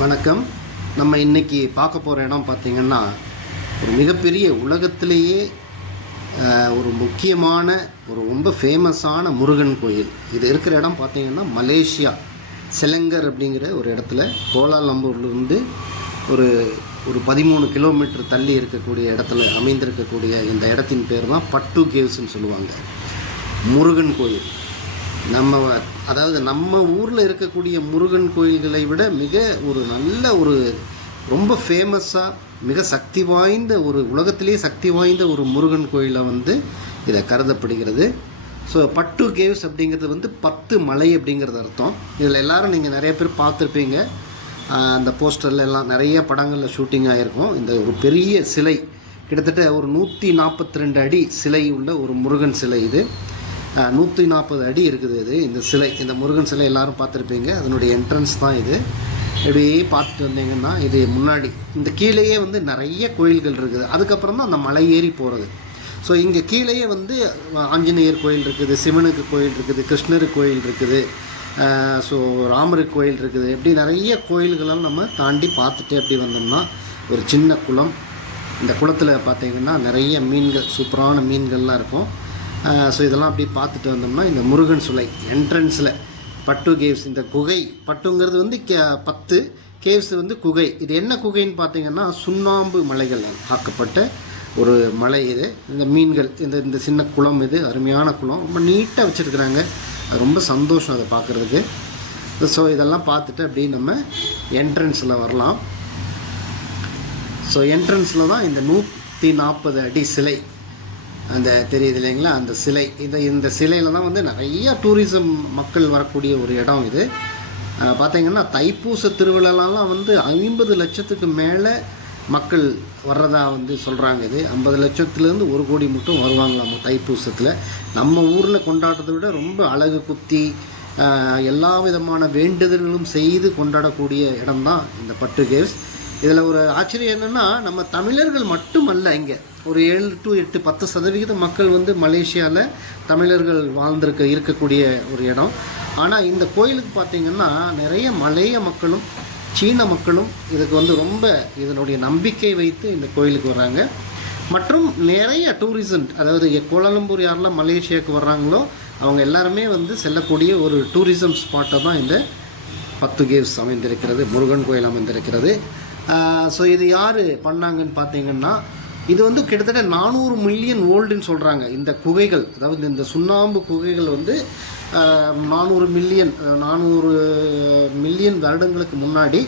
வணக்கம். நம்ம இன்றைக்கி பார்க்க போகிற இடம் பார்த்திங்கன்னா ஒரு மிகப்பெரிய உலகத்திலேயே ஒரு முக்கியமான ஒரு ரொம்ப ஃபேமஸான முருகன் கோயில். இது இருக்கிற இடம் பார்த்திங்கன்னா மலேசியா செலங்கர் அப்படிங்கிற ஒரு இடத்துல கோலாலம்பூர்லேருந்து ஒரு ஒரு 13 கிலோமீட்டர் தள்ளி இருக்கக்கூடிய இடத்துல அமைந்திருக்கக்கூடிய இந்த இடத்தின் பேர் தான் பட்டு கேவ்ஸ்ன்னு சொல்லுவாங்க. முருகன் கோயில் நம்ம ஊரில் இருக்கக்கூடிய முருகன் கோயில்களை விட மிக ஒரு நல்ல ஒரு ரொம்ப ஃபேமஸாக மிக சக்தி வாய்ந்த ஒரு உலகத்திலேயே சக்தி வாய்ந்த ஒரு முருகன் கோயிலை இதை கருதப்படுகிறது. ஸோ பட்டு கேவ்ஸ் அப்படிங்கிறது 10 மலை அப்படிங்கிறது அர்த்தம். இதில் எல்லோரும் நீங்கள் நிறைய பேர் பார்த்துருப்பீங்க. அந்த போஸ்டரில் எல்லாம் நிறைய படங்களில் ஷூட்டிங் ஆகிருக்கும். இந்த ஒரு பெரிய சிலை கிட்டத்தட்ட ஒரு 142 அடி சிலை உள்ள ஒரு முருகன் சிலை. இது 140 அடி இருக்குது. இந்த சிலை, இந்த முருகன் சிலை எல்லோரும் பார்த்துருப்பீங்க. அதனுடைய என்ட்ரன்ஸ் தான் இது. இப்படியே பார்த்துட்டு வந்தீங்கன்னா இது முன்னாடி இந்த கீழேயே நிறைய கோயில்கள் இருக்குது. அதுக்கப்புறம் தான் அந்த மலை ஏறி போகிறது. ஸோ இங்கே கீழேயே ஆஞ்சநேயர் கோயில் இருக்குது, சிவனுக்கு கோயில் இருக்குது, கிருஷ்ணருக்கு கோயில் இருக்குது, ஸோ ராமருக்கு கோயில் இருக்குது. இப்படி நிறைய கோயில்களெல்லாம் நம்ம தாண்டி பார்த்துட்டு அப்படி வந்தோம்னா ஒரு சின்ன குளம். இந்த குளத்தில் பார்த்தீங்கன்னா நிறைய மீன்கள், சூப்பரான மீன்கள்லாம் இருக்கும். ஸோ இதெல்லாம் அப்படி பார்த்துட்டு வந்தோம்னா இந்த முருகன் சிலை என்ட்ரன்ஸில் பட்டு கேவ்ஸ், இந்த குகை பட்டுங்கிறது 10 கேவ்ஸ் குகை. இது என்ன குகைன்னு பார்த்தீங்கன்னா சுண்ணாம்பு மலைகள் ஆக்கப்பட்ட ஒரு மலை இது. இந்த மீன்கள், இந்த சின்ன குளம், இது அருமையான குளம், ரொம்ப நீட்டாக வச்சுருக்குறாங்க. அது ரொம்ப சந்தோஷம் அதை பார்க்குறதுக்கு. ஸோ இதெல்லாம் பார்த்துட்டு அப்படியே நம்ம என்ட்ரன்ஸில் வரலாம். ஸோ என்ட்ரன்ஸில் தான் இந்த 140 அடி சிலை அந்த தெரியுது இல்லைங்களா, அந்த சிலை. இந்த சிலையில் தான் நிறைய டூரிசம் மக்கள் வரக்கூடிய ஒரு இடம் இது. பார்த்திங்கன்னா தைப்பூச திருவிழாலாம் 50 லட்சத்துக்கு மேலே மக்கள் வர்றதா சொல்கிறாங்க. இது 50 லட்சத்துலேருந்து 1 கோடி மட்டும் வருவாங்களாம் தைப்பூசத்தில். நம்ம ஊரில் கொண்டாடுறதை விட ரொம்ப அழகு குத்தி எல்லா விதமான வேண்டுதல்களும் செய்து கொண்டாடக்கூடிய இடம்தான் இந்த பட்டு கேவ்ஸ். இதில் ஒரு ஆச்சரியம் என்னென்னா, நம்ம தமிழர்கள் மட்டுமல்ல, இங்கே ஒரு 7 to 8 10% மக்கள் மலேசியாவில் தமிழர்கள் இருக்கக்கூடிய ஒரு இடம். ஆனால் இந்த கோயிலுக்கு பார்த்திங்கன்னா நிறைய மலேய மக்களும் சீன மக்களும் இதுக்கு ரொம்ப இதனுடைய நம்பிக்கை வைத்து இந்த கோயிலுக்கு வர்றாங்க. மற்றும் நிறைய டூரிசம், அதாவது கோலாலம்பூர் யாரெல்லாம் மலேசியாவுக்கு வர்றாங்களோ அவங்க எல்லாருமே செல்லக்கூடிய ஒரு டூரிசம் ஸ்பாட்டை தான் இந்த பத்து கேவ்ஸ் அமைந்திருக்கிறது, முருகன் கோயில் அமைந்திருக்கிறது. ஸோ இது யார் பண்ணாங்கன்னு பார்த்தீங்கன்னா, இது கிட்டத்தட்ட 400 மில்லியன் ஓல்டுன்னு சொல்கிறாங்க. இந்த குகைகள், அதாவது இந்த சுண்ணாம்பு குகைகள் 400 மில்லியன் வருடங்களுக்கு முன்னாடி.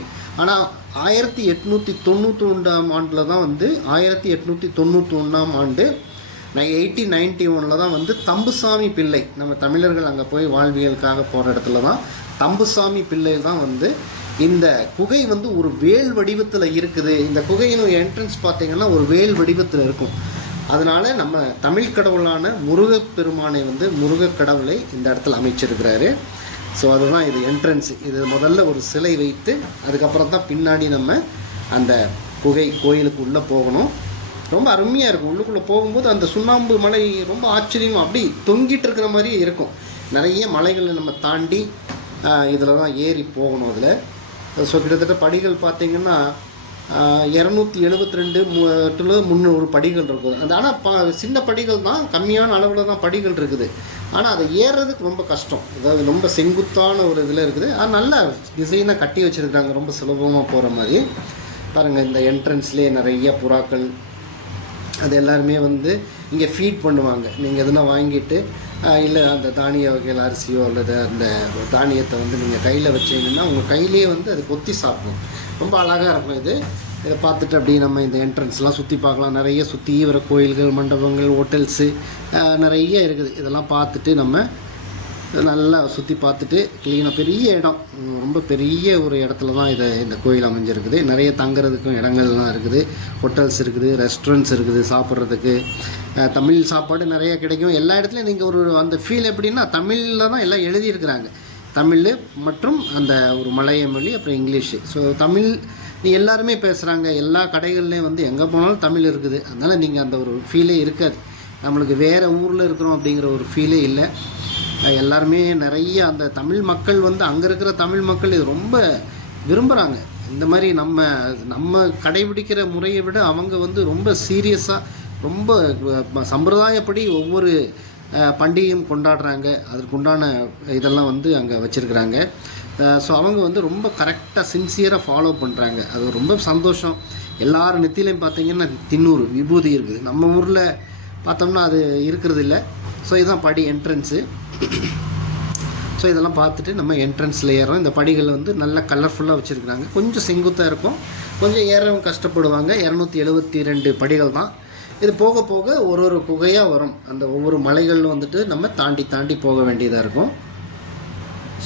ஆனால் 1891 ஆண்டில் தான் 1891 ஆண்டு 1891 தான் தம்புசாமி பிள்ளை, நம்ம தமிழர்கள் அங்கே போய் வாழ்வியலுக்காக போகிற இடத்துல தான் தம்புசாமி பிள்ளை தான் இந்த குகை ஒரு வேல் வடிவத்தில் இருக்குது. இந்த குகையின் என்ட்ரன்ஸ் பார்த்தீங்கன்னா ஒரு வேல் வடிவத்தில் இருக்கும். அதனால் நம்ம தமிழ் கடவுளான முருகப்பெருமானை முருகக் கடவுளை இந்த இடத்துல அமைச்சிருக்கிறாரு. ஸோ அதுதான் இது என்ட்ரன்ஸ். இது முதல்ல ஒரு சிலை வைத்து அதுக்கப்புறம் தான் பின்னாடி நம்ம அந்த கோயிலுக்கு உள்ளே போகணும். ரொம்ப அருமையாக இருக்கும். உள்ளுக்குள்ளே போகும்போது அந்த சுண்ணாம்பு மலை ரொம்ப ஆச்சரியம், அப்படி தொங்கிட்டு இருக்கிற மாதிரியே இருக்கும். நிறைய மலைகளை நம்ம தாண்டி இதில் தான் ஏறி போகணும். அதில் ஸோ கிட்டத்தட்ட படிகள் பார்த்திங்கன்னா 272 to 300 படிகள் இருக்குது. அந்த ஆனால் சின்ன படிகள் தான், கம்மியான அளவில் தான் படிகள் இருக்குது. ஆனால் அதை ஏறுறதுக்கு ரொம்ப கஷ்டம். அதாவது ரொம்ப செங்குத்தான ஒரு இதில் இருக்குது. அது நல்ல டிசைனாக கட்டி வச்சுருக்காங்க, ரொம்ப சுலபமாக போகிற மாதிரி. பாருங்கள், இந்த என்ட்ரன்ஸ்லேயே நிறைய புறாக்கள், அது எல்லாருமே இங்கே ஃபீட் பண்ணுவாங்க. நீங்கள் எதுனா வாங்கிட்டு இல்லை அந்த தானிய வகைகள் அரிசியோ அல்லது அந்த தானியத்தை நீங்கள் கையில் வச்சிங்கன்னா உங்கள் கையிலே அது கொத்தி சாப்பிடும். ரொம்ப அழகாக இருக்கும். இதை பார்த்துட்டு அப்படியே நம்ம இந்த என்ட்ரன்ஸ்லாம் சுற்றி பார்க்கலாம். நிறைய சுற்றி வர கோயில்கள், மண்டபங்கள், ஹோட்டல்ஸு நிறைய இருக்குது. இதெல்லாம் பார்த்துட்டு நம்ம நல்லா சுற்றி பார்த்துட்டு க்ளீனாக பெரிய இடம், ரொம்ப பெரிய ஒரு இடத்துல தான் இந்த கோயில் அமைஞ்சிருக்குது. நிறைய தங்குறதுக்கும் இடங்கள்லாம் இருக்குது, ஹோட்டல்ஸ் இருக்குது, ரெஸ்டாரண்ட்ஸ் இருக்குது, சாப்பிட்றதுக்கு தமிழ் சாப்பாடு நிறைய கிடைக்கும். எல்லா இடத்துலையும் நீங்கள் அந்த ஃபீல் எப்படின்னா தமிழில் தான் எல்லாம் எழுதியிருக்கிறாங்க. தமிழ் மற்றும் அந்த ஒரு மலைய மொழி, அப்புறம் இங்கிலீஷு. ஸோ தமிழ் எல்லாருமே பேசுகிறாங்க. எல்லா கடைகள்லேயும் எங்கே போனாலும் தமிழ் இருக்குது. அதனால் நீங்கள் அந்த ஒரு ஃபீலே இருக்காது. நம்மளுக்கு வேறு ஊரில் இருக்கிறோம் அப்படிங்கிற ஒரு ஃபீலே இல்லை. எல்லாருமே நிறைய அந்த தமிழ் மக்கள் அங்கே இருக்கிற தமிழ் மக்கள் இது ரொம்ப விரும்புகிறாங்க. இந்த மாதிரி நம்ம கடைபிடிக்கிற முறையை விட அவங்க வந்து ரொம்ப சீரியஸாக, ரொம்ப சம்பிரதாயப்படி ஒவ்வொரு பண்டிகையும் கொண்டாடுறாங்க. அதற்குண்டான இதெல்லாம் வந்து அங்கே வச்சுருக்குறாங்க. ஸோ அவங்க வந்து ரொம்ப கரெக்டாக சின்சியராக ஃபாலோ பண்ணுறாங்க. அது ரொம்ப சந்தோஷம். எல்லார் நெத்திலையும் பார்த்தீங்கன்னா தின்னூறு விபூதி இருக்குது. நம்ம ஊரில் பார்த்தோம்னா அது இருக்கிறது இல்லை. ஸோ இதுதான் படி என்ட்ரன்ஸு. ஸோ இதெல்லாம் பார்த்துட்டு நம்ம என்ட்ரன்ஸில் ஏறோம். இந்த படிகள் வந்து நல்லா கலர்ஃபுல்லாக வச்சுருக்குறாங்க. கொஞ்சம் செங்குத்தாக இருக்கும், கொஞ்சம் ஏறவும் கஷ்டப்படுவாங்க. 272 படிகள் தான். இது போக போக ஒரு குகையாக வரும். அந்த ஒவ்வொரு மலைகளில் வந்துட்டு நம்ம தாண்டி போக வேண்டியதாக இருக்கும்.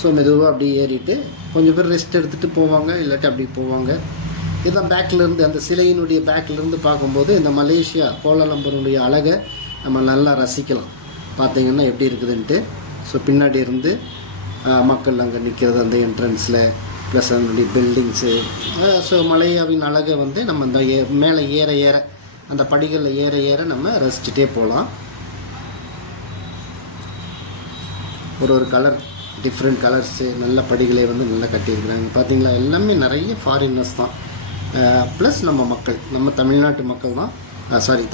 ஸோ மெதுவாக அப்படி ஏறிட்டு கொஞ்சம் பேர் ரெஸ்ட் எடுத்துகிட்டு போவாங்க, இல்லாட்டி அப்படி போவாங்க. இதுதான் பேக்கிலேருந்து, அந்த சிலையினுடைய பேக்கிலேருந்து பார்க்கும்போது இந்த மலேசியா கோலாலம்பூருடைய அழகை நம்ம நல்லா ரசிக்கலாம். பார்த்திங்கன்னா எப்படி இருக்குதுன்ட்டு. ஸோ பின்னாடி இருந்து மக்கள் அங்கே நிற்கிறது அந்த என்ட்ரன்ஸில், ப்ளஸ் அதனுடைய பில்டிங்ஸு. ஸோ மலேசியாவின் அழகை வந்து நம்ம இந்த மேலே ஏற அந்த படிகளில் ஏற நம்ம ரசிச்சுட்டே போகலாம். ஒரு கலர், டிஃப்ரெண்ட் கலர்ஸு, நல்ல படிகளை வந்து நல்லா கட்டியிருக்கிறாங்க. பார்த்திங்களா, எல்லாமே நிறைய ஃபாரினர்ஸ் தான். ப்ளஸ் நம்ம மக்கள், நம்ம தமிழ்நாட்டு மக்கள் தான்.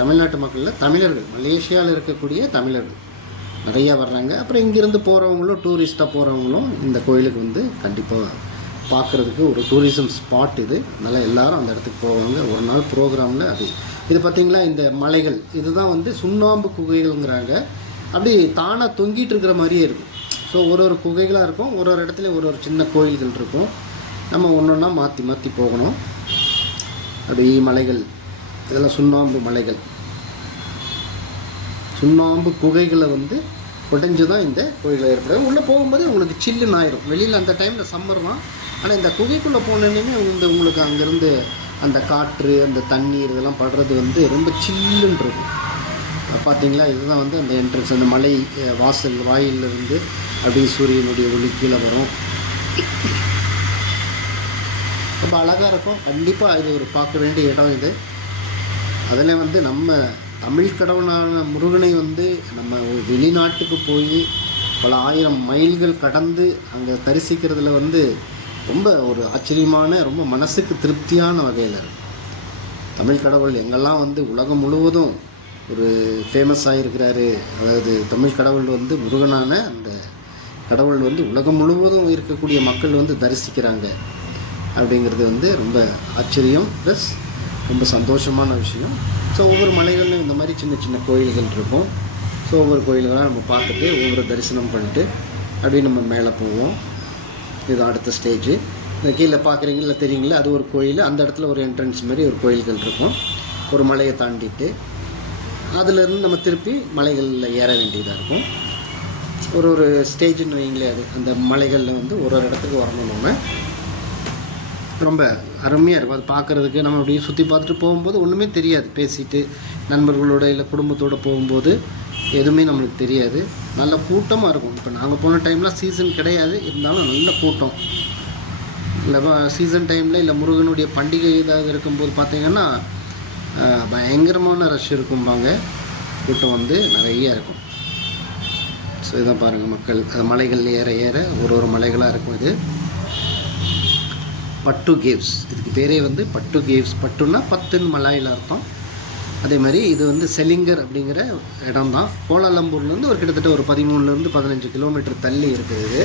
தமிழ்நாட்டு மக்களில் தமிழர்கள், மலேசியாவில் இருக்கக்கூடிய தமிழர்கள் நிறையா வர்றாங்க. அப்புறம் இங்கேருந்து போகிறவங்களும், டூரிஸ்ட்டாக போகிறவங்களும் இந்த கோயிலுக்கு வந்து கண்டிப்பாக பார்க்குறதுக்கு ஒரு டூரிசம் ஸ்பாட் இது. அதனால் எல்லோரும் அந்த இடத்துக்கு போவாங்க. ஒரு நாள் ப்ரோக்ராமில் இது பார்த்திங்களா, இந்த மலைகள் இதுதான் வந்து சுண்ணாம்பு குகைகள்ங்கிறாங்க. அப்படி தானாக தொங்கிட்டு இருக்கிற மாதிரியே இருக்கும். ஸோ ஒரு குகைகளாக இருக்கும், ஒரு இடத்துல ஒரு சின்ன கோயில்கள் இருக்கும். நம்ம ஒன்றா மாற்றி போகணும். அப்படி மலைகள் இதெல்லாம் சுண்ணாம்பு மலைகள், சுண்ணாம்பு குகைகளை வந்து உடைஞ்சு தான் இந்த கோயிலை ஏற்படுது. உள்ளே போகும்போது உங்களுக்கு சில்லுன்னு ஆயிரும். வெளியில் அந்த டைமில் சம்மர் தான், ஆனால் இந்த குகைக்குள்ளே போனோன்னே உங்களுக்கு அங்கேருந்து அந்த காற்று, அந்த தண்ணீர் இதெல்லாம் படுறது வந்து ரொம்ப சில்லுன்னு இருக்கும். பார்த்திங்களா, இதுதான் வந்து அந்த என்ட்ரன்ஸ். அந்த மலை வாயிலிருந்து அப்படியே சூரியனுடைய ஒளி கீழே வரும். ரொம்ப அழகாக இருக்கும். கண்டிப்பாக இது ஒரு பார்க்க வேண்டிய இடம் இது. அதில் வந்து நம்ம தமிழ் கடவுளான முருகனை வந்து நம்ம வெளிநாட்டுக்கு போய் பல 1000 மைல்கள் கடந்து அங்கே தரிசிக்கிறதுல வந்து ரொம்ப ஒரு ஆச்சரியமான, ரொம்ப மனசுக்கு திருப்தியான வகையில் இருக்கும். தமிழ் கடவுள் எங்கெல்லாம் வந்து உலகம் முழுவதும் ஒரு ஃபேமஸாக இருக்கிறாரு. அதாவது தமிழ் கடவுள் வந்து முருகனான அந்த கடவுள் வந்து உலகம் முழுவதும் இருக்கக்கூடிய மக்கள் வந்து தரிசிக்கிறாங்க அப்படிங்கிறது வந்து ரொம்ப ஆச்சரியம், ப்ளஸ் ரொம்ப சந்தோஷமான விஷயம். ஸோ ஒவ்வொரு மலைகளிலும் இந்த மாதிரி சின்ன சின்ன கோயில்கள் இருக்கும். ஸோ ஒவ்வொரு கோயில்களாக நம்ம பார்த்துட்டு ஒவ்வொரு தரிசனம் பண்ணிட்டு அப்படியே நம்ம மேலே போவோம். இது அடுத்த ஸ்டேஜு. இந்த கீழே பார்க்குறீங்களா, தெரியுங்களா, அது ஒரு கோயில். அந்த இடத்துல ஒரு என்ட்ரன்ஸ் மாதிரி ஒரு கோயில்கள் இருக்கும். ஒரு மலையை தாண்டிட்டு அதிலேருந்து நம்ம திருப்பி மலைகளில் ஏற வேண்டியதாக இருக்கும். ஒரு ஸ்டேஜுன்னு வைங்களே, அது அந்த மலைகளில் வந்து ஒரு இடத்துக்கு வரணும். நம்ம ரொம்ப அருமையாக இருக்கும் அது பார்க்குறதுக்கு. நம்ம அப்படியே சுற்றி பார்த்துட்டு போகும்போது ஒன்றுமே தெரியாது. பேசிட்டு நண்பர்களோட இல்லை குடும்பத்தோடு போகும்போது எதுவுமே நம்மளுக்கு தெரியாது. நல்ல கூட்டமாக இருக்கும். இப்போ நாங்கள் போன டைம்லாம் சீசன் கிடையாது, இருந்தாலும் நல்ல கூட்டம். இல்லை சீசன் டைமில் இல்லை முருகனுடைய பண்டிகை இதாக இருக்கும்போது பார்த்திங்கன்னா பயங்கரமான ரஷ் இருக்கும்பாங்க. கூட்டம் வந்து நிறைய இருக்கும். ஸோ இதான் பாருங்கள் மக்கள், மலைகள் ஏற ஒரு மலைகளாக இருக்கும். இது பட்டு கேவ்ஸ், இதுக்கு பேரே வந்து பட்டு கேவ்ஸ். பட்டுன்னா 10 மலையில் அர்த்தம். அதே மாதிரி இது வந்து செலிங்கர் அப்படிங்கிற இடம் தான். கோலாலம்பூர்லேருந்து கிட்டத்தட்ட ஒரு 13 to 15 கிலோமீட்டர் தள்ளி இருக்குது. இது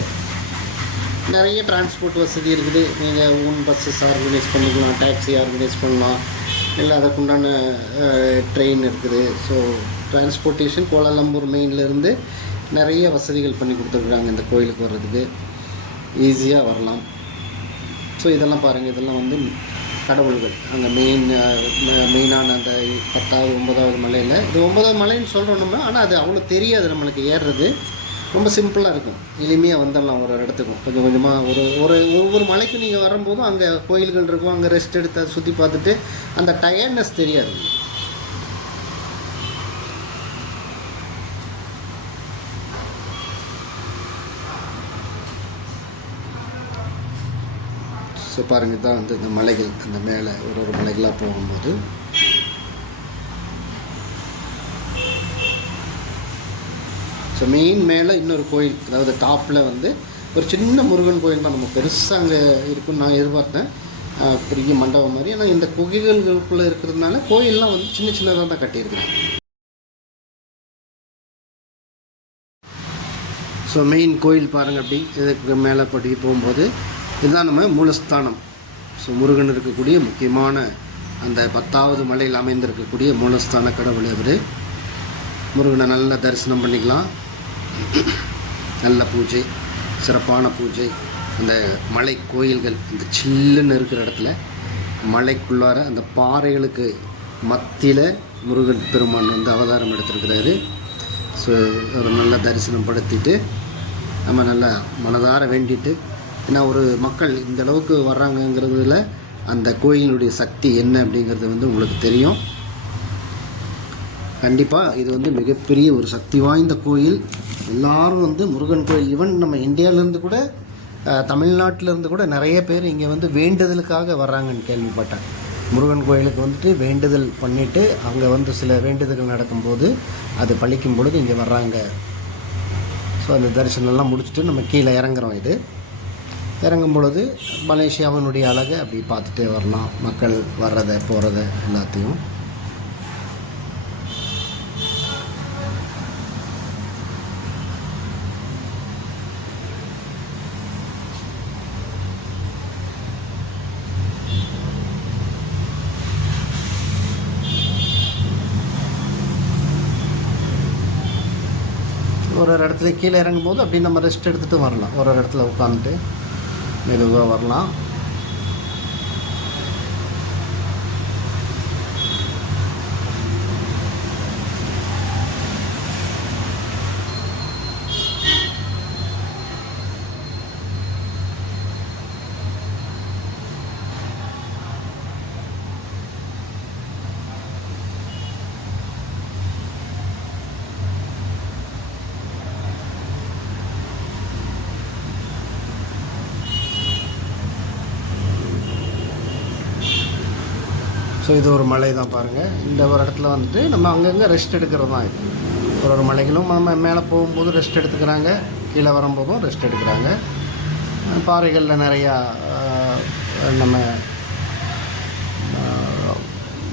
நிறைய டிரான்ஸ்போர்ட் வசதி இருக்குது. நீங்கள் ஓன் பஸ்ஸஸ் ஆர்கனைஸ் பண்ணிக்கலாம், டாக்ஸி ஆர்கனைஸ் பண்ணலாம், இல்லை அதுக்குண்டான ட்ரெயின் இருக்குது. ஸோ டிரான்ஸ்போர்ட்டேஷன் கோலாலம்பூர் மெயின்லேருந்து நிறைய வசதிகள் பண்ணி கொடுத்துருக்குறாங்க. இந்த கோயிலுக்கு வர்றதுக்கு ஈஸியாக வரலாம். ஸோ இதெல்லாம் பாருங்கள், இதெல்லாம் வந்து கடவுள்கள் அங்கே மெயினான அந்த 10வது 9வது மலையில். இது 9வது மலைன்னு சொல்கிறோம் நம்ம, ஆனால் அது அவ்வளோ தெரியாது நம்மளுக்கு. ஏறுறது ரொம்ப சிம்பிளாக இருக்கும், எளிமையாக வந்துடலாம் ஒரு இடத்துக்கும். கொஞ்சம் கொஞ்சமாக ஒவ்வொரு மலைக்கும் நீங்கள் வரும்போதும் அங்கே கோயில்கள் இருக்கும். அங்கே ரெஸ்ட் எடுத்து அதை சுற்றி பார்த்துட்டு அந்த டயர்ட்னஸ் தெரியாது. ஸோ பாருங்கள், தான் வந்து இந்த மலைகள், அந்த மேலே ஒரு மலைகளாக போகும்போது ஸோ மெயின் மேலே இன்னொரு கோயில், அதாவது டாப்பில் வந்து ஒரு சின்ன முருகன் கோயில் தான். நம்ம பெருசாக அங்கே இருக்குன்னு நான் எதிர்பார்த்தேன். பெரிய மண்டபம் மாதிரி. ஆனால் இந்த குகைகளுக்குள்ளே இருக்கிறதுனால கோயிலெலாம் வந்து சின்ன சின்னதாக தான் கட்டியிருக்கிறாங்க. ஸோ மெயின் கோயில் பாருங்கள். அப்படி இதுக்கு மேலே படி போகும்போது இதுதான் நம்ம மூலஸ்தானம். ஸோ முருகன் இருக்கக்கூடிய முக்கியமான அந்த 10வது மலையில் அமைந்திருக்கக்கூடிய மூலஸ்தான கடவுள் அவர். முருகனை நல்லா தரிசனம் பண்ணிக்கலாம். நல்ல பூஜை, சிறப்பான பூஜை. அந்த மலை கோயில்கள் இந்த சில்லுன்னு இருக்கிற இடத்துல மலைக்குள்ளார அந்த பாறைகளுக்கு மத்தியில் முருகன் பெருமான் வந்து அவதாரம் எடுத்திருக்கிறாரு. ஸோ ஒரு நல்ல தரிசனம் படுத்திட்டு நம்ம நல்லா மனதார வேண்டிட்டு, ஏன்னா ஒரு மக்கள் இந்த அளவுக்கு வர்றாங்கங்கிறதுல அந்த கோயிலினுடைய சக்தி என்ன அப்படிங்கிறது வந்து உங்களுக்கு தெரியும். கண்டிப்பாக இது வந்து மிகப்பெரிய ஒரு சக்தி வாய்ந்த கோயில். எல்லோரும் வந்து முருகன் கோயில், ஈவன் நம்ம இந்தியாவிலேருந்து கூட தமிழ்நாட்டிலேருந்து கூட நிறைய பேர் இங்கே வந்து வேண்டுதலுக்காக வர்றாங்கன்னு கேள்விப்பட்டேன். முருகன் கோயிலுக்கு வந்துட்டு வேண்டுதல் பண்ணிவிட்டு அங்கே வந்து சில வேண்டுதல்கள் நடக்கும்போது அது பழிக்கும் பொழுது இங்கே வர்றாங்க. ஸோ அந்த தரிசனம்லாம் முடிச்சுட்டு நம்ம கீழே இறங்குறோம். இது இறங்கும் பொழுது மலேசியாவினுடைய அழகை அப்படி பார்த்துட்டே வரலாம். மக்கள் வர்றதை போகிறத எல்லாத்தையும். ஒரு இடத்துல கீழே இறங்கும்போது அப்படி நம்ம ரெஸ்ட் எடுத்துகிட்டு வரலாம். ஒரு இடத்துல உட்காந்துட்டு மெதுவாக வரலாம். ஸோ இது ஒரு மலை தான் பாருங்கள். இந்த ஒரு இடத்துல வந்துட்டு நம்ம அங்கங்கே ரெஸ்ட் எடுக்கிறது தான். இது ஒரு மலைகளும் நம்ம மேலே போகும்போது ரெஸ்ட் எடுத்துக்கிறாங்க, கீழே வரும்போதும் ரெஸ்ட் எடுக்கிறாங்க. பாறைகளில் நிறையா நம்ம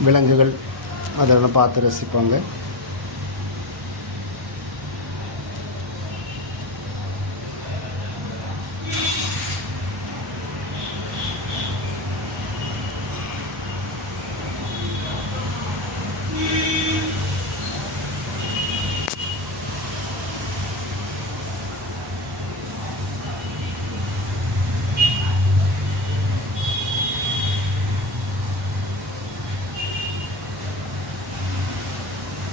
விலங்குகள் அதெல்லாம் பார்த்து ரசிப்பாங்க.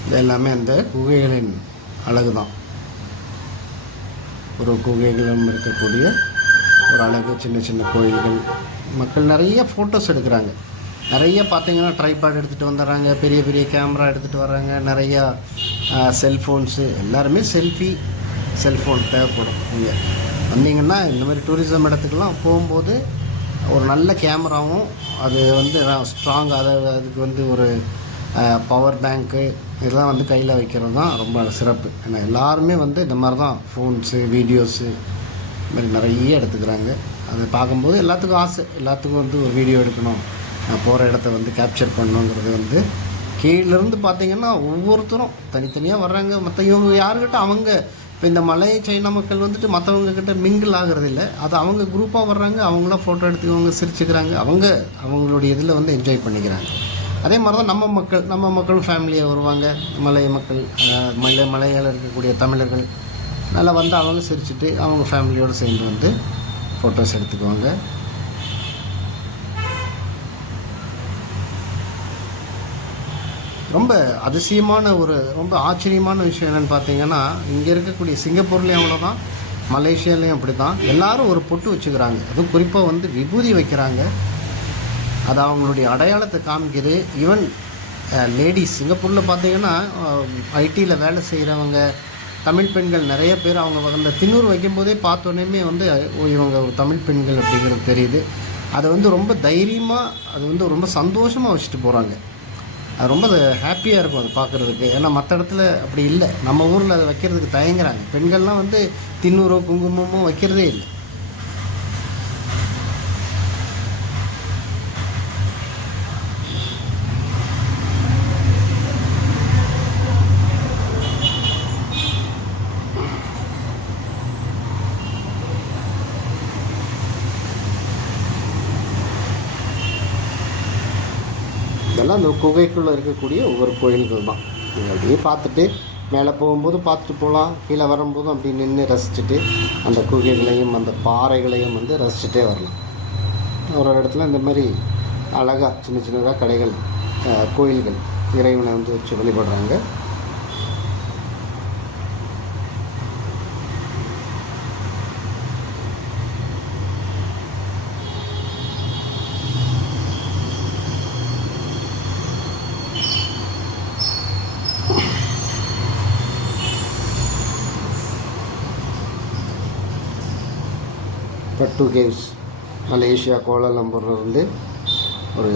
இது எல்லாமே அந்த குகைகளின் அழகு தான். ஒரு குகைகளும் இருக்கக்கூடிய ஒரு அழகு, சின்ன சின்ன கோயில்கள். மக்கள் நிறைய ஃபோட்டோஸ் எடுக்கிறாங்க. நிறைய பார்த்திங்கன்னா ட்ரைபாட் எடுத்துகிட்டு வந்துடுறாங்க, பெரிய பெரிய கேமரா எடுத்துகிட்டு வர்றாங்க, நிறையா செல்ஃபோன்ஸு. எல்லாருமே செல்ஃபோன் தேவைப்படும். நீங்கள் வந்தீங்கன்னா இந்த மாதிரி டூரிசம் இடத்துக்கெல்லாம் போகும்போது ஒரு நல்ல கேமராவும் அது வந்து ஸ்ட்ராங், அதுக்கு வந்து ஒரு பவர் பேங்க்கு இதெல்லாம் வந்து கையில் வைக்கிறது தான் ரொம்ப சிறப்பு. ஏன்னா எல்லாருமே வந்து இந்த மாதிரி தான் ஃபோன்ஸு, வீடியோஸு இது மாதிரி நிறைய எடுத்துக்கிறாங்க. அதை பார்க்கும்போது எல்லாத்துக்கும் ஆசை, எல்லாத்துக்கும் வந்து ஒரு வீடியோ எடுக்கணும், நான் போகிற இடத்த வந்து கேப்சர் பண்ணணுங்கிறது வந்து கீழேருந்து பார்த்திங்கன்னா ஒவ்வொருத்தரும் தனித்தனியாக வர்றாங்க. மற்ற இவங்க யாருக்கிட்ட அவங்க இப்போ இந்த மலை சைனா மக்கள் வந்துட்டு மற்றவங்கக்கிட்ட மிங்கிள் ஆகிறதில்ல. அது அவங்க குரூப்பாக வர்றாங்க, அவங்களாம் ஃபோட்டோ எடுத்துக்கவங்க, சிரிச்சுக்கிறாங்க, அவங்களுடைய இதில் வந்து என்ஜாய் பண்ணிக்கிறாங்க. அதே மாதிரி தான் நம்ம மக்களும் ஃபேமிலியாக வருவாங்க. மலை மக்கள், மலையால் இருக்கக்கூடிய தமிழர்கள் நல்லா வந்து அவங்க சிரிச்சுட்டு அவங்க ஃபேமிலியோடு சேர்ந்து வந்து ஃபோட்டோஸ் எடுத்துக்குவாங்க. ரொம்ப அதிசயமான ரொம்ப ஆச்சரியமான விஷயம் என்னென்னு பார்த்தீங்கன்னா, இங்கே இருக்கக்கூடிய சிங்கப்பூர்லேயும் அவ்வளோதான், மலேசியாலேயும் அப்படி தான். எல்லோரும் ஒரு பொட்டு வச்சுக்கிறாங்க. அதுவும் குறிப்பாக வந்து விபூதி வைக்கிறாங்க. அது அவங்களுடைய அடையாளத்தை காமிக்குது. ஈவன் லேடிஸ் சிங்கப்பூரில் பார்த்தீங்கன்னா ஐடியில் வேலை செய்கிறவங்க தமிழ் பெண்கள் நிறைய பேர் அவங்க அந்த திண்ணூறு வைக்கும்போதே பார்த்தோன்னே வந்து இவங்க ஒரு தமிழ் பெண்கள் அப்படிங்கிறது தெரியுது. அதை வந்து ரொம்ப தைரியமாக, அது வந்து ரொம்ப சந்தோஷமாக வச்சுட்டு போகிறாங்க. அது ரொம்ப ஹாப்பியாக இருக்கும் அதை பார்க்குறதுக்கு. ஏன்னா மற்ற இடத்துல அப்படி இல்லை. நம்ம ஊரில் அதை வைக்கிறதுக்கு தயங்குறாங்க. பெண்கள்லாம் வந்து திண்ணூறோ குங்குமமோ வைக்கிறதே இல்லை. இதெல்லாம் அந்த குகைக்குள்ளே இருக்கக்கூடிய ஒவ்வொரு கோயில்கள் தான். நீங்கள் அப்படியே பார்த்துட்டு மேலே போகும்போது பார்த்துட்டு போகலாம், கீழே வரும்போதும் அப்படி நின்று ரசிச்சுட்டு அந்த குகைகளையும் அந்த பாறைகளையும் வந்து ரசிச்சுட்டே வரலாம். ஒரு இடத்துல இந்த மாதிரி அழகாக சின்ன சின்னதாக கடைகள், கோயில்கள் இறைவனை வந்து வச்சு வழிபடுறாங்க. பட்டு கேவ்ஸ் மலேசியா கோலாலம்பூர்லேருந்து ஒரு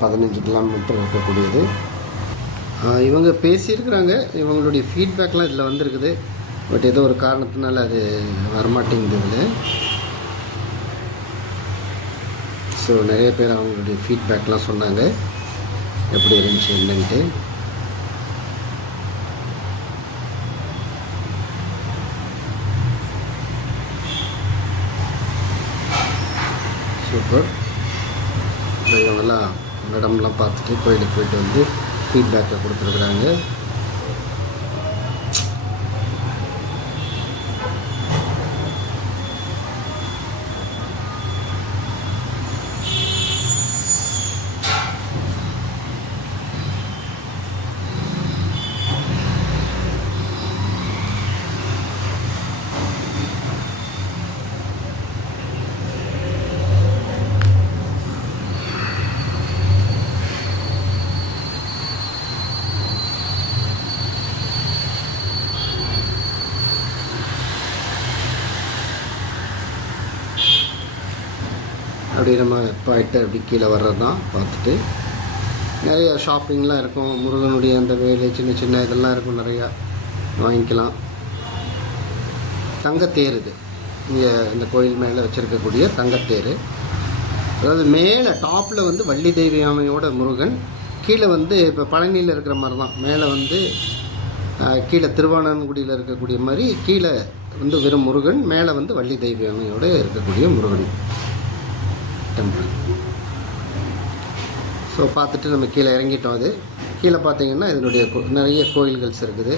15 கிலோமீட்டர் இருக்கக்கூடியது. இவங்க பேசியிருக்கிறாங்க, இவங்களுடைய ஃபீட்பேக்லாம் இதில் வந்திருக்குது. பட் ஏதோ ஒரு காரணத்தினால அது வரமாட்டேங்குது இதில். ஸோ நிறைய பேர் அவங்களுடைய ஃபீட்பேக்லாம் சொன்னாங்க எப்படி இருந்துச்சு என்னன்ட்டு. சூப்பர். இவங்கெல்லாம் இடம்லாம் பார்த்துட்டு கோயிலுக்கு போயிட்டு வந்து ஃபீட்பேக்கை கொடுத்துருக்குறாங்க. அப்படி நம்ம போயிட்டு அப்படி கீழே வர்றது தான் பார்த்துட்டு நிறையா ஷாப்பிங்லாம் இருக்கும். முருகனுடைய அந்த வேலை சின்ன சின்ன இதெல்லாம் இருக்கும், நிறையா வாங்கிக்கலாம். தங்கத்தேர் இது இங்கே இந்த கோயில் மேலே வச்சுருக்கக்கூடிய தங்கத்தேர். அதாவது மேலே டாப்பில் வந்து வள்ளி தெய்வ யானையோட முருகன், கீழே வந்து இப்போ பழனியில் இருக்கிற மாதிரி தான். மேலே வந்து கீழே திருவானங்குடியில் இருக்கக்கூடிய மாதிரி கீழே வந்து வெறும் முருகன், மேலே வந்து வள்ளி தெய்வ யானையோடு இருக்கக்கூடிய முருகன் டெம்பிள். ஸோ பார்த்துட்டு நம்ம கீழே இறங்கிட்டோம். அது கீழே பார்த்திங்கன்னா இதனுடைய நிறைய கோயில்கள்ஸ் இருக்குது.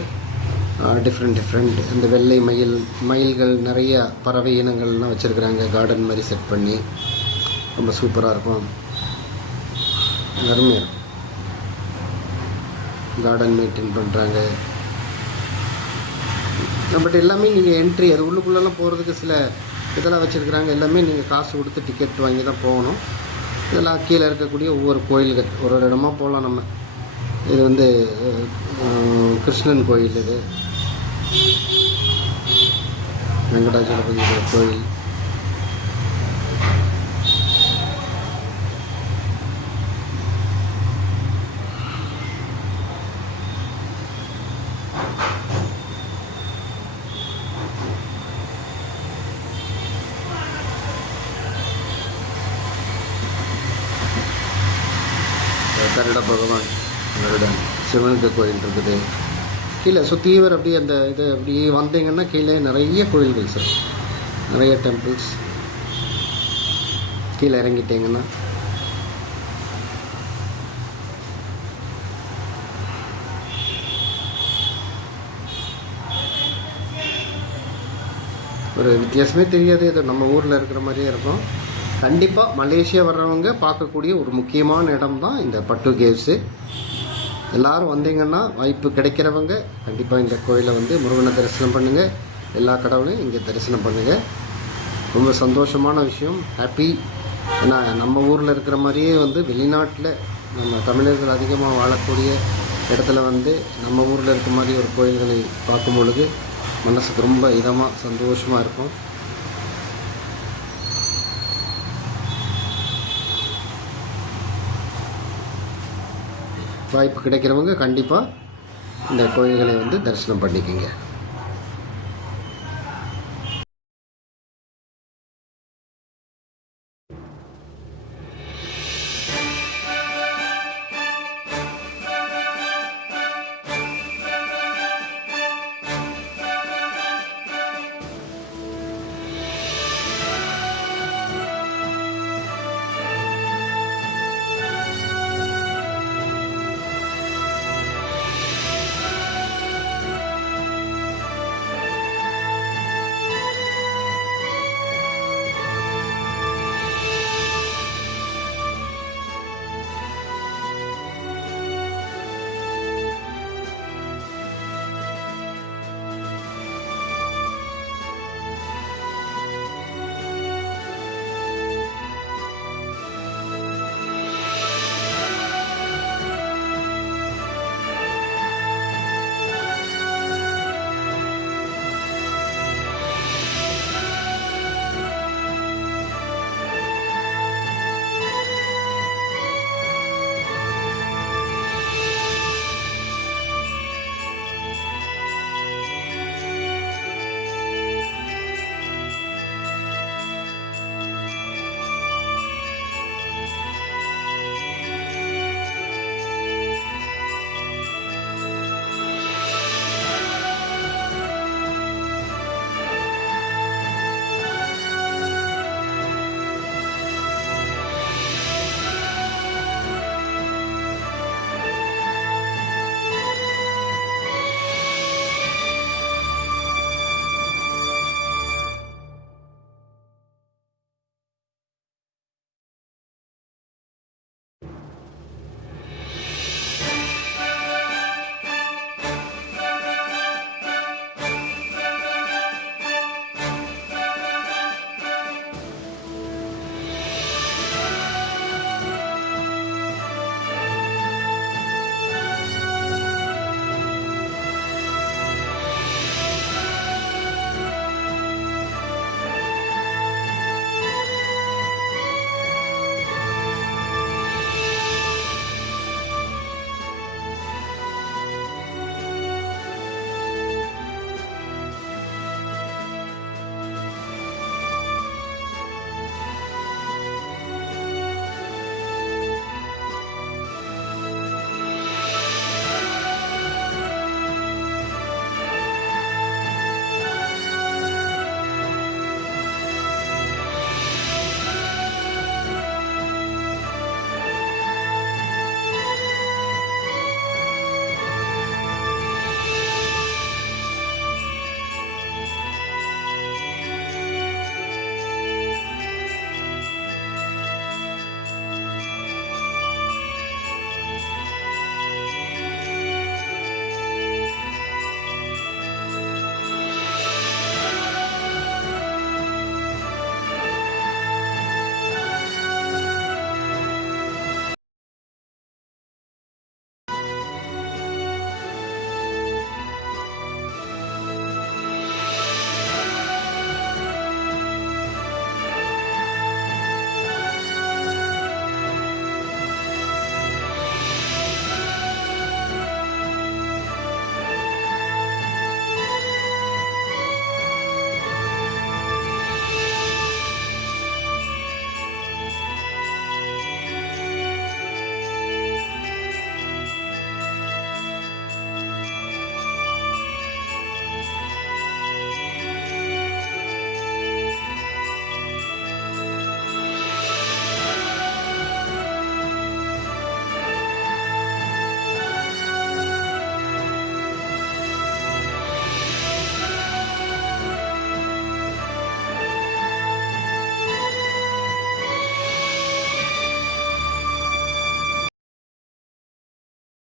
டிஃப்ரெண்ட் இந்த வெள்ளை மயில்கள் நிறைய பறவை இனங்கள்லாம் வச்சுருக்குறாங்க. கார்டன் மாதிரி செட் பண்ணி ரொம்ப சூப்பராக இருக்கும், அருமையாக இருக்கும். கார்டன் மெயின்டைன் பண்ணுறாங்க. பட் எல்லாமே நீங்கள் என்ட்ரி, அது உள்ளுக்குள்ளெல்லாம் போகிறதுக்கு சில இதெல்லாம் வச்சுருக்குறாங்க. எல்லாமே நீங்கள் காசு கொடுத்து டிக்கெட் வாங்கி தான் போகணும். இதெல்லாம் கீழே இருக்கக்கூடிய ஒவ்வொரு கோயில்கள் ஒரு இடமா போகலாம் நம்ம. இது வந்து கிருஷ்ணன் கோயில், இது வெங்கடாச்சலபதி கோயில். கருட பகவான், கருடன் சிவனுக்கு கோயில் இருக்குது. கீழே சுத்தீவர் அப்படி அந்த இது அப்படி வந்தீங்கன்னா கீழே நிறைய கோயில்கள் சார், நிறைய டெம்பிள்ஸ். கீழே இறங்கிட்டீங்கன்னா ஒரு வித்தியாசமே தெரியாது. இது நம்ம ஊரில் இருக்கிற மாதிரியே இருக்கும். கண்டிப்பாக மலேசியா வர்றவங்க பார்க்கக்கூடிய ஒரு முக்கியமான இடம் தான் இந்த பட்டு கேவ்ஸு. எல்லோரும் வந்தீங்கன்னா, வாய்ப்பு கிடைக்கிறவங்க கண்டிப்பாக இந்த கோயிலை வந்து முருகனை தரிசனம் பண்ணுங்கள். எல்லா கடவுளையும் இங்கே தரிசனம் பண்ணுங்கள். ரொம்ப சந்தோஷமான விஷயம், ஹாப்பி. ஏன்னா நம்ம ஊரில் இருக்கிற மாதிரியே வந்து வெளிநாட்டில் நம்ம தமிழர்கள் அதிகமாக வாழக்கூடிய இடத்துல வந்து நம்ம ஊரில் இருக்க மாதிரி ஒரு கோயில்களை பார்க்கும் பொழுது மனசுக்கு ரொம்ப இதமாக சந்தோஷமாக இருக்கும். வாய்ப்பு கிடைக்கிறவங்க கண்டிப்பாக இந்த கோயில்களை வந்து தரிசனம் பண்ணிக்கோங்க.